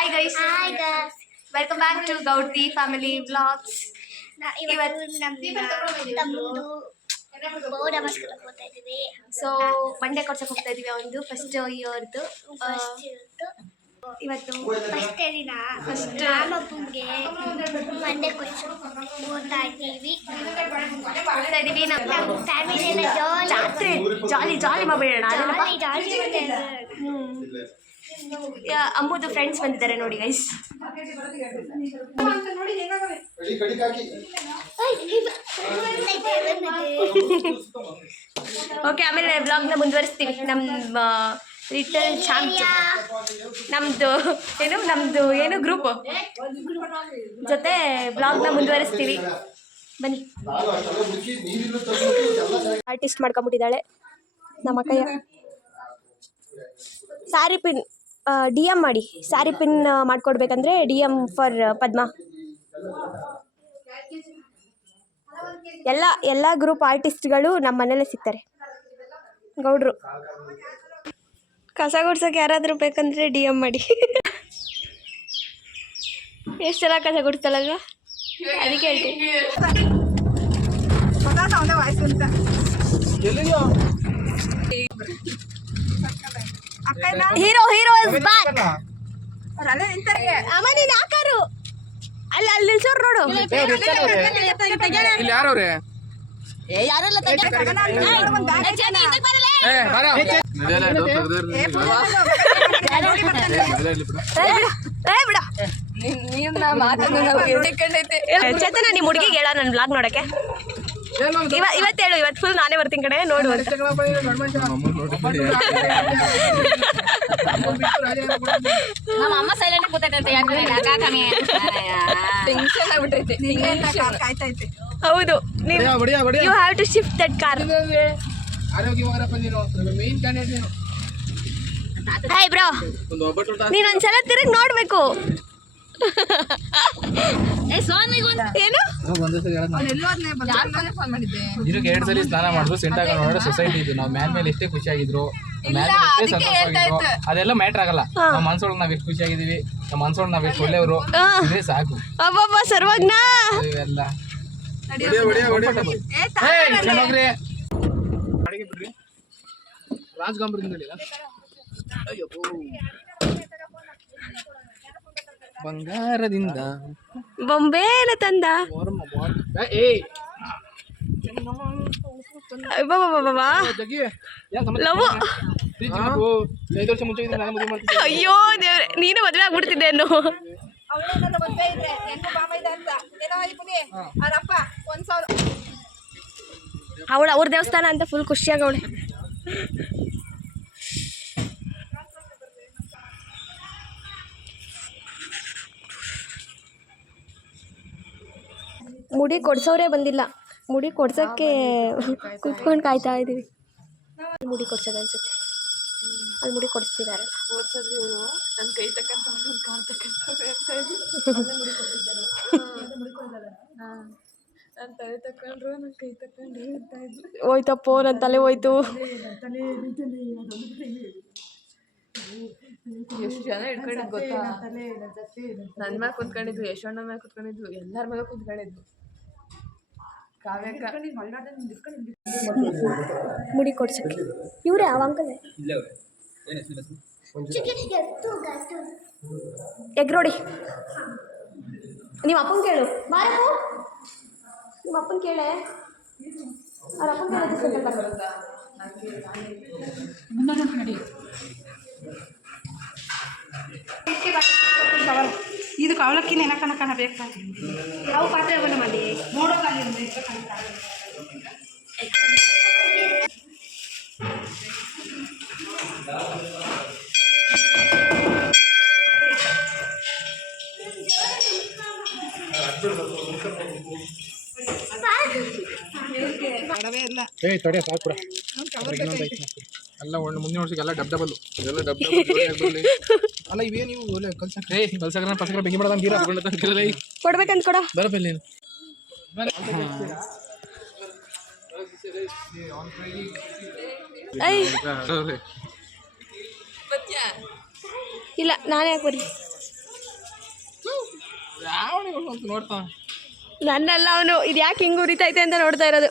Hi guys hi guys welcome back to Gowdti family ಬಹು ನಮಸ್ಕಾರ ಹೋಗ್ತಾ ಇದ್ದೀವಿ. ಸೊ ಮಂಡ್ಯ ಕೊಡ್ಸಕ್ಕೆ ಹೋಗ್ತಾ ಇದೀವಿ ಒಂದು ಫಸ್ಟ್ ಇಯರ್ದು ಇವತ್ತು ಫಸ್ಟ್ ದಿನ ಫಸ್ಟ್ ರಾಮಪ್ಪಂಗೆ ಮಂಡೆ ಕೊಚ್ಚು. ಓದ್ತಾ ಇದ್ದೀವಿ. ಓದ್ತಾ ಇದ್ದೀವಿ. ನಮ್ಮ ನಮ್ಮ ಫ್ಯಾಮಿಲಿ ಎಲ್ಲ ಜಾಲಿ ಜಾತ್ರೆ. ಜಾಲಿ ಜಾಲಿ ಮಾಡ್ಬೇಡ ಜಾಲಿ ಜಾಲಿ ಅಮ್ಮದು ಫ್ರೆಂಡ್ಸ್ ಬಂದಿದ್ದಾರೆ ನೋಡಿ ಗೈಸ್ ಓಕೆ ಆಮೇಲೆ ಬ್ಲಾಗ್ನ ಮುಂದುವರಿಸ್ತೀವಿ ನಮ್ಮ ಲಿಟಲ್ ಚಾಂಪ್ ನಮ್ಮದು ಏನು ನಮ್ಮದು ಏನು ಗ್ರೂಪ್ ಜೊತೆ ಬ್ಲಾಗ್ನ ಮುಂದುವರಿಸ್ತೀವಿ. ಬನ್ನಿ. ಆರ್ಟಿಸ್ಟ್ ಮಾಡ್ಕೊಂಬಿಟ್ಟಿದ್ದಾಳೆ. ನಮ್ಮ ಕೈಯ ಸ್ಯಾರಿ ಪಿನ್ ಡಿ ಎಂ ಮಾಡಿ. ಸ್ಯಾರಿ ಪಿನ್ ಮಾಡ್ಕೊಡ್ಬೇಕಂದ್ರೆ ಡಿ ಎಂ ಫಾರ್ ಪದ್ಮ ಎಲ್ಲ ಎಲ್ಲ ಗ್ರೂಪ್ ಆರ್ಟಿಸ್ಟ್ಗಳು ನಮ್ಮ ಮನೇಲೆ ಸಿಗ್ತಾರೆ. ಗೌಡ್ರು. ಕಸ ಗುಡ್ಸೋಕೆ ಯಾರಾದರೂ ಬೇಕಂದ್ರೆ ಡಿ ಎಂ ಮಾಡಿ ಎಷ್ಟು ಸಲ ಕಸ ಗುಡಿಸ್ತಲ್ಲ ಅದಕ್ಕೆ ಹೇಳ್ತೀನಿ ಹೀರೋ ಹೀರೋ ಇಸ್ ಬ್ಯಾಕ್ ಅಮ್ಮ ನೀನು ಯಾಕಾರು ಅಲ್ಲಿ ಅಲ್ಲಿ ನಿಲ್ಸೋರು ನೋಡು ಇಲ್ಲಿ ಯಾರವ್ರೆ ಬಿಡ ಚೇತನ ನಿಮ್ ಹುಡುಗಿಗೆ ಹೇಳ ನನ್ ಬ್ಲಾಗ್ ನೋಡಕ್ಕೆ. ಇವ ಇವತ್ತು ಹೇಳು ಇವತ್ತು ಫುಲ್ ನಾನೇ ಬರ್ತೀನಿ ಕಡೆ ನೋಡು ನಮ್ಮ ಅಮ್ಮ ಸೈಲೆಂಟ್ ಕೂತೈತೆ ಯಾಕೆ ಕಮ್ಮಿ ಟೆನ್ಷನ್ ಆಗ್ಬಿಟ್ಟೈತೆ. ಹೌದು ನೀವು. You have to shift that car ಆರೋಗ್ಯವಾಗಪ್ಪ ನೀನು ಮೇನ್ ಕ್ಯಾಂಡಿಡೇಟ್ ನೀನು ಹಾಯ್ ಬ್ರೋ ಒಂದು ಒಬ್ಬಟ್ಟು ಊಟ ನೀನು ಒಂದ್ಸಲ ತಿರುಗಿ ನೋಡ್ಬೇಕು. ಏ ಏನು? ಫೋನ್ ಮಾಡಿದ್ದೆ. ದಿನಕ್ಕೆ ಎರಡು ಸಲ ಸ್ನಾನ ಮಾಡಿದ್ರು ಸೆಂಟ್ ಹಾಕೊಂಡು ನೋಡೋ ಸೊಸೈಟಿ ಇದು. ನಾವು ಮ್ಯಾನ್ ಮೇಲೆ ಎಷ್ಟೇ ಖುಷಿಯಾಗಿದ್ರು. ಅದೆಲ್ಲ ಮ್ಯಾಟ್ರ್ ಆಗಲ್ಲ. ನಮ್ಮ ಮನ್ಸೊಳಗೆ ನಾವ್ ಎಷ್ಟು ಖುಷಿಯಾಗಿದೀವಿ ನಮ್ಮ ಮನ್ಸೊಳಗೆ ನಾವ್ ಎಷ್ಟು ಒಳ್ಳೆಯವರು. ಇದೇ ಸಾಕು. ಅಬ್ಬಬ್ಬ ಸರ್ವಜ್ಞ. ಇವೆಲ್ಲ. ಬಿಡ್ರಿ ರಾಜಗಾಂಬ್ರದಿಂದ ಅಯ್ಯಪ್ಪೋ ಬಂಗಾರದಿಂದ. ಬೊಂಬೇನ ತಂದ? ಅಯ್ಯೋ ಏನ್ ಇದ್ರೆ ನಾನು ಮದುವೆ ಮಾಡ್ತಿದ್ದೆ. ಅಯ್ಯೋ ದೇವ್ರೆ ನೀನು ಮದುವೆ ಆಗ್ಬಿಡ್ತಿದ್ದೆ ಅನ್ನು. ಅವಳು ಅವ್ರ ದೇವಸ್ಥಾನ ಅಂತ ಫುಲ್ ಖುಷಿಯಾಗವಳೆ ಮುಡಿ ಕೊಡ್ಸೋರೇ ಬಂದಿಲ್ಲ. ಮುಡಿ ಕೊಡ್ಸೋಕ್ಕೆ ಕುತ್ಕೊಂಡು ಕಾಯ್ತಾ ಇದ್ದೀವಿ. ಮುಡಿ ಕೊಡ್ಸೋದು ಅನ್ಸುತ್ತೆ. ಅಲ್ಲಿ ಮುಡಿ ಕೊಡಿಸ್ತಿದ್ದಾರೆ ಹೋಯ್ತಪ್ಪೋ ನನ್ನ ತಲೆ ಹೋಯ್ತು. ಎಷ್ಟು ಜನ ಇಟ್ಕೊಂಡಿದ್ ಗೊತ್ತಾ? ನನ್ ಮ್ಯಾಗ ಕುತ್ಕೊಂಡಿದ್ವು ಯಶೋಣ್ಣ ಮ್ಯಾಗ ಕುತ್ಕೊಂಡಿದ್ವು ಎಲ್ಲಾರ ಮ್ಯಾಗ ಕುತ್ಕೊಂಡಿದ್ವು. ಮುಡಿ ಕೊಡ್ಸಕ್ಕೆ ಇವರೇ ಯಾವ ಅಂಕಲ್? ಎಗ್ ರೋಡಿ. ನಿಮ್ಮ ಅಪ್ಪನ ಕೇಳು. ಬಾರಪ್ಪ. ನಿಮ್ಮ ಅಪ್ಪನ ಕೇಳೆ. ಅವ್ರ ಅಪ್ಪನ ಕೇಳೋದು ಇದು ಅವಲಕ್ಕಿ ನೆನಕನ ಕಣ ಬೇಕಾ ಅವು ಪಾತ್ರೆ ಬಂದು ಮಾಡಿ ಏಯ್ ತೊಡೆ ಸಾಕು ಕೂಡ ಎಲ್ಲ ಒಂದು ಮುಂದಿನ ವರ್ಷಕ್ಕೆ ಎಲ್ಲ ಡಬ್ ಡಬಲ್ ಇದೆಲ್ಲ ಡಬ್ ಡಬಲ್ ಅಲ್ಲ ಇವೇ ನೀವು ಒಳ್ಳೆ ಕಲ್ಸಕ್ ಏ ಕಲ್ಸಕ್ರ ಪಸಕ್ರ ಬೆಂಕಿ ಮಾಡೋದಂಗೆ ಗೀರ ಹಾಕೊಂಡ ಕೊಡ್ಬೇಕಂತ ಕೊಡ. ಇಲ್ಲಿ ನೀನು. ಇಲ್ಲ ನಾನೇ ಯಾಕೆ ಬರ್ಲಿ ಯಾವ ನೋಡ್ತಾ ನನ್ನಲ್ಲ ಅವನು. ಇದು ಯಾಕೆ ಹಿಂಗೆ ಉರಿತೈತೆ ಅಂತ ನೋಡ್ತಾ ಇರೋದು.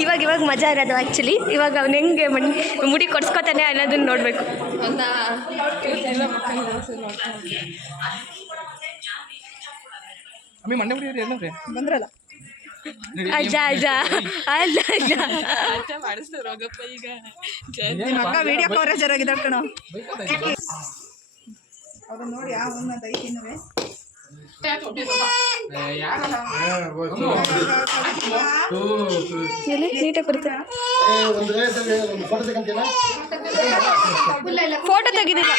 ಇವಾಗ ಇವಾಗ ಮಜಾ ಇರೋದು ಆ್ಯಕ್ಚುಲಿ ಇವಾಗ ಅವ್ನು ಹೆಂಗೆ ಮಣ್ ಮುಡಿ ಕೊಡ್ಸ್ಕೊತಾನೆ ಅನ್ನೋದನ್ನ ನೋಡಬೇಕು. ಬಂದ್ರಲ್ಲ. ಅಜ್ಜ ಅಜ್ಜ ಅಲ್ಲ ಅಜ್ಜ ರೋಗಪ್ಪ ಈಗ ನಿಮ್ಮ ಅಕ್ಕ ವಿಡಿಯೋ ಕವರೇಜ್ ಆಗಿದೆ ಕಣೋ ಅವ್ರು ನೋಡಿ ಯಾವ ಒಂದು ಫೋಟೋ ತಗೊಂತೀನ ಫೋಟೋ ತೆಗಿದಿಲ್ಲ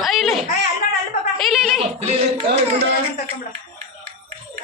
ಆ, ಇಲ್ಲಿ ಇಲ್ಲ ಇಲ್ಲಿ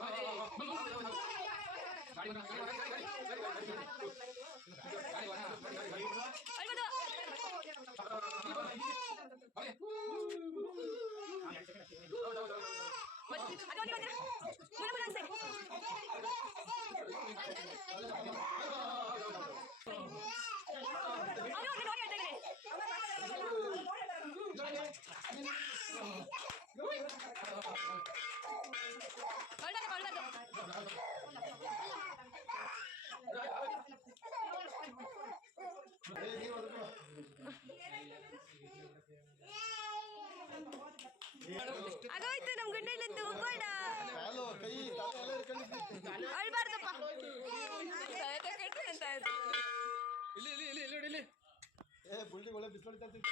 ಗುಂಡ ತಗೊಳ್ಳಿ, ಇಲ್ಲಿ ಇಲ್ಲಿ ಹ್ಮ್ ಆ, ಆಗೋಯ್ತು ನಮ್ ಗಂಡ ಹೋಗ್ಬೇಡ ಅಳ್ಬಾರ್ದಪ್ಪ. ಇಲ್ಲಿ ಇಲ್ಲಿ ಇಲ್ಲಿ ಇಲ್ಲಿ ಇಲ್ಲಿ. ಏ ಒಳ್ಳೆ ಬಿಸಿಲು.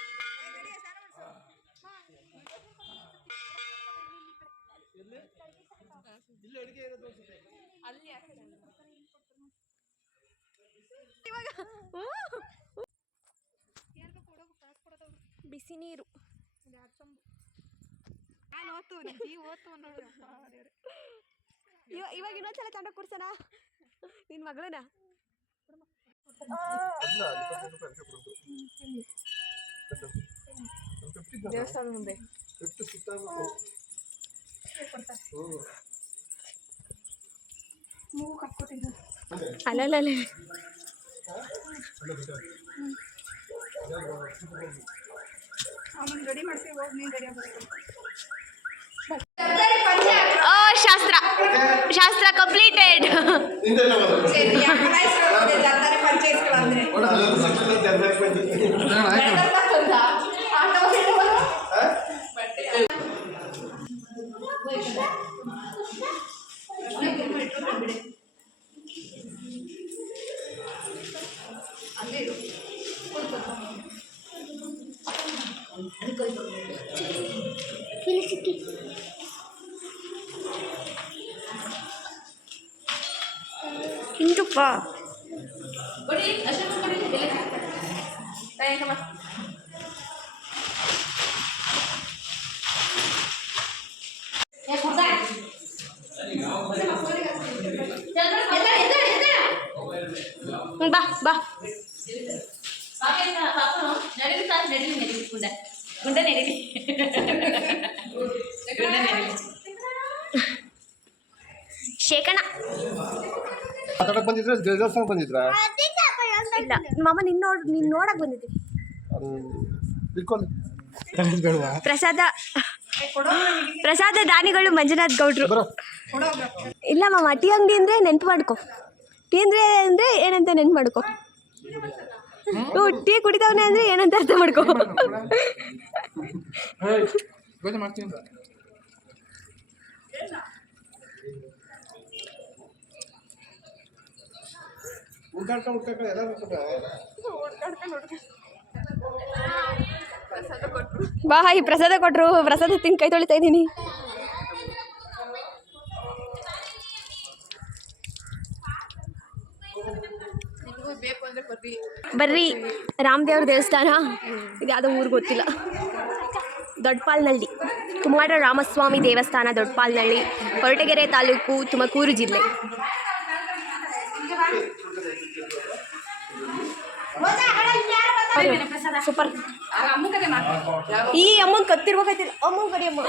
ಇವಾಗ ಬಿಸಿ ನೀರು. ನಾನು ಓದ್ತು ಈ ಓದ್ತು ನೋಡು. ಇವ- ಇವಾಗ ಇನ್ನೊಂದ್ಸಲ ತಂಡ ಕುಡ್ಸೋಣ? ನಿನ್ ಮಗಳನ ದೇವಸ್ಥಾನ ಮುಂದೆ. ಅಲ್ಲಲ್ಲ ಅವನು ರೆಡಿ ಮಾಡ್ತೀವಿ ಹೋಗಿ ನೀನು ರೆಡಿ ಆಗ್ಬೇಕು ఓ శాస్త్ర. శాస్త్ర completed. Panchayati Felicity. sedikit ini Bodi, asya mo bodi dili. Tayo ka. Ya, kurta. Ba, ba. Pakai na, papa, no? Narinig jadi narinig, narinig, kunda. Kunda. ಬಂದಿದ್ರ ದೇವಸ್ಥಾನ ಬಂದಿದ್ರ? ಇಲ್ಲ ಮಾಮ ನಿನ್ನ ನೋಡ್ ನಿನ್ ನೋಡಕ್ ಬಂದಿದ್ವಿ. ಬೇಡವಾ ಪ್ರಸಾದ ಪ್ರಸಾದ ದಾನಿಗಳು ಮಂಜುನಾಥ್ ಗೌಡ್ರು. ಬರೋ. ಇಲ್ಲ ಮಾಮ ಟೀ ಅಂಗಡಿ ಅಂದ್ರೆ ನೆನ್ಪು ಮಾಡ್ಕೊ. ಟೀ ಅಂದ್ರೆ ಅಂದ್ರೆ ಏನಂತ ನೆನ್ಪು ಮಾಡ್ಕೊ. ಟೀ ಕುಡಿತವನೆ ಅಂದ್ರೆ ಏನಂತ ಅರ್ಥ ಮಾಡ್ಕೊ. ಗೋಜಿ ಮಾಡ್ತೀನಿ ಹುಡ್ಕಾಡ್ಕೊಂಡು ಹುಡ್ಕಾಡ್ಕೊಂಡು ಎಲ್ಲ ಬಾ ಈ ಪ್ರಸಾದ ಕೊಟ್ರು. ಪ್ರಸಾದ ತಿಂದು ಕೈ ತೊಳಿತಾ ಇದ್ದೀನಿ. ಬರ್ರಿ. ರಾಮದೇವ್ರ ದೇವಸ್ಥಾನ. ಇದು ಯಾವುದೋ ಊರು ಗೊತ್ತಿಲ್ಲ. ದೊಡ್ಡಪಾಲ್ನಳ್ಳಿ. ಕುಮಾರ ರಾಮಸ್ವಾಮಿ ದೇವಸ್ಥಾನ ದೊಡ್ಡಪಾಲ್ನಳ್ಳಿ ಹೊರಟಗೆರೆ ತಾಲೂಕು ತುಮಕೂರು ಜಿಲ್ಲೆ. ಸೂಪರ್. ಈ ಅಮ್ಮನ್ ಕತ್ತಿರ್ಬೇಕಾಯ್ತಿಲ್ಲ ಅಮ್ಮನ್ ಕಡಿ ಅಮ್ಮ.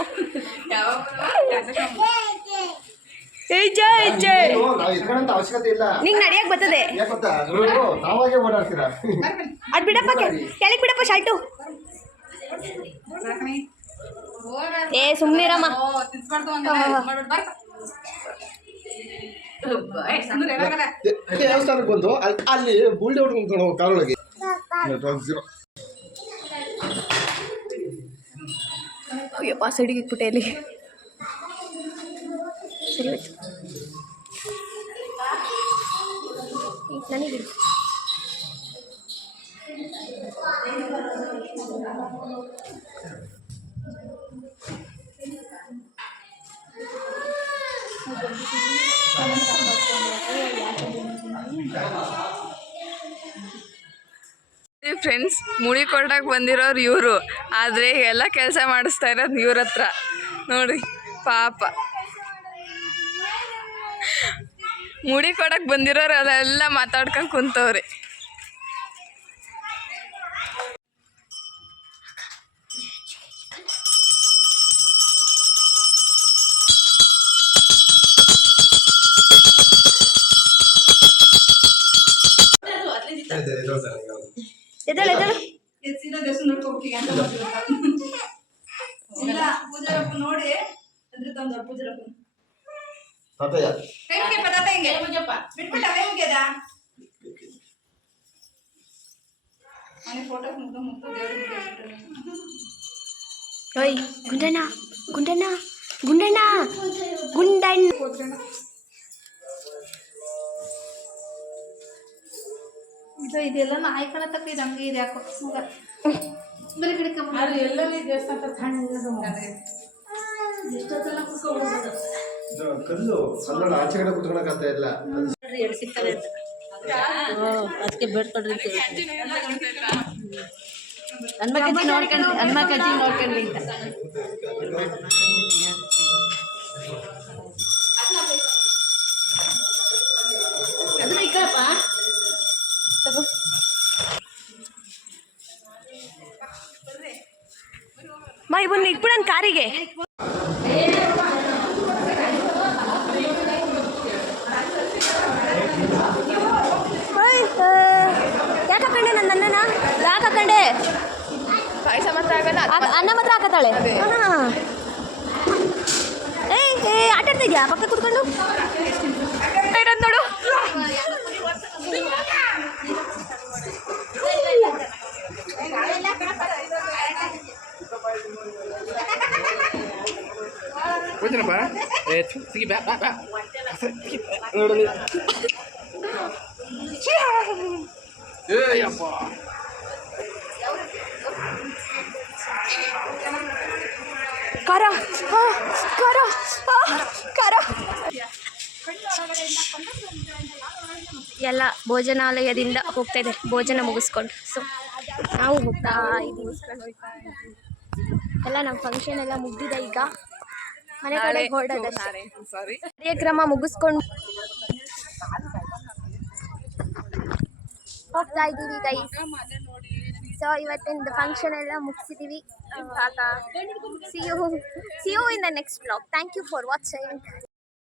ನಿಂಗೆ ನಡಿಯಕ್ಕೆ ಬರ್ತದೆ. ಅದ್ ಬಿಡಪ್ಪ ಕೆಳಗ್ ಬಿಡಪ್ಪ ಶರ್ಟು ಏ ಸುಮ್ಮನಿರಮ್ಮ ದೇವಸ್ಥಾನಕ್ಕೆ ಬಂದು ಅಲ್ಲಿ ಅಲ್ಲಿ ಬುಲ್ಡೆ ಹೊಡ್ಕೊಂಡು ಕಾರೊಳಗೆ ಅಯ್ಯಪ್ಪ ಸೈಡಿಗೆ ಇಟ್ಬಿಟ್ಟೆ ಅಲ್ಲಿ. ಸರಿ ನನಗೆ ಮುಡಿ ಕೊಡಕ್ಕೆ ಬಂದಿರೋರು ಇವರು. ಆದರೆ ಎಲ್ಲ ಕೆಲಸ ಮಾಡಿಸ್ತಾ ಇರೋದು ಇವ್ರ ಹತ್ರ. ನೋಡಿ ಪಾಪ. ಮುಡಿ ಕೊಡಕ್ಕೆ ಬಂದಿರೋರು ಅದೆಲ್ಲ ಮಾತಾಡ್ಕೊಂಡು ಕುಂತವ್ರೆ. ಪೂಜಾರಪ್ಪ ನೋಡಿ ಅಂದ್ರೆ ತಂದ ಪೂಜಾರಪ್ಪ ತಾತಯ್ಯ ಹೆಂಗೆ ಪದಾರ್ಥ ಹೆಂಗೆ? ಬಿಟ್ಬಿಟ್ಟ ಹೆಂಗೆದ ಮನೆ ಫೋಟೋ ಮುಗ್ದು ಮುಗ್ದು ದೇವ್ರಿಗೆ ಓಯ್ ಗುಂಡಣ್ಣ ಗುಂಡಣ್ಣ ಗುಂಡಣ್ಣ ಗುಂಡಣ್ಣ. ಇದು ಇದೆಲ್ಲ ನಾಯಿ ಕಾಣತಕ್ಕ ಇದು ಹಂಗೆ ಇದೆ ಯಾಕೋ. ಮಗ. ಬರೀ ಗಿಡಕ್ಕೆ ಇದು ಕಲ್ಲು ಕಲ್ಲೋಳ ಆಚೆ ಕಡೆ ಕುತ್ಕೊಳಕತ್ತ ಇಲ್ಲ. ಅದಕ್ಕೆ ಬೇಡ್ಕೊಡ್ರಿ ಅಂತ ನೋಡ್ಕೊಂಡು ಹನುಮಕ್ಕಜ್ಜಿ ನೋಡ್ಕೊಂಡ್ರಿ ಅಂತ ಇವನ್ನ ಇಟ್ಬಿಡನ್ ಕಾರಿಗೆ. ಯಾಕಂಡೆ ಆ, ಯಾಕ್ ಹಾಕೊಂಡೆ ನನ್ನ ಅಣ್ಣನ? ಯಾಕೆ ಅನ್ನ ಮಾತ್ರ ಹಾಕತ್ತಾಳೆ? ಏಯ್ ಏ ಆಟ ಆಡ್ತಾ ಇದ್ಯಾ ಪಕ್ಕ ಕುತ್ಕೊಂಡು ಇರೋದ್ ನೋಡು. ಖಾರ ಆ, ಖಾರ ಎಲ್ಲ ಭೋಜನಾಲಯದಿಂದ ಹೋಗ್ತಾ ಇದೆ ಭೋಜನ ಮುಗಿಸ್ಕೊಂಡು. ಸೊ ನಾವು ಹೋಗ್ತಾ ಇದ್ದೀವಿ. ಎಲ್ಲ ನಮ್ಮ ಫಂಕ್ಷನ್ ಎಲ್ಲ ಮುಗ್ದಿದೆ ಈಗ. ಮನೆ ಕಡೆ ಹೊರಡೋದಷ್ಟೇ. ಸಾರಿ ಕಾರ್ಯಕ್ರಮ ಮುಗಿಸ್ಕೊಂಡು ಹೋಗ್ತಾ ಇದ್ದೀವಿ ಗೈಸ್ ಸೊ ಇವತ್ತಿನ ಫಂಕ್ಷನ್ ಎಲ್ಲ ಮುಗಿಸಿದ್ದೀವಿ see you see you in the next blog thank you for watching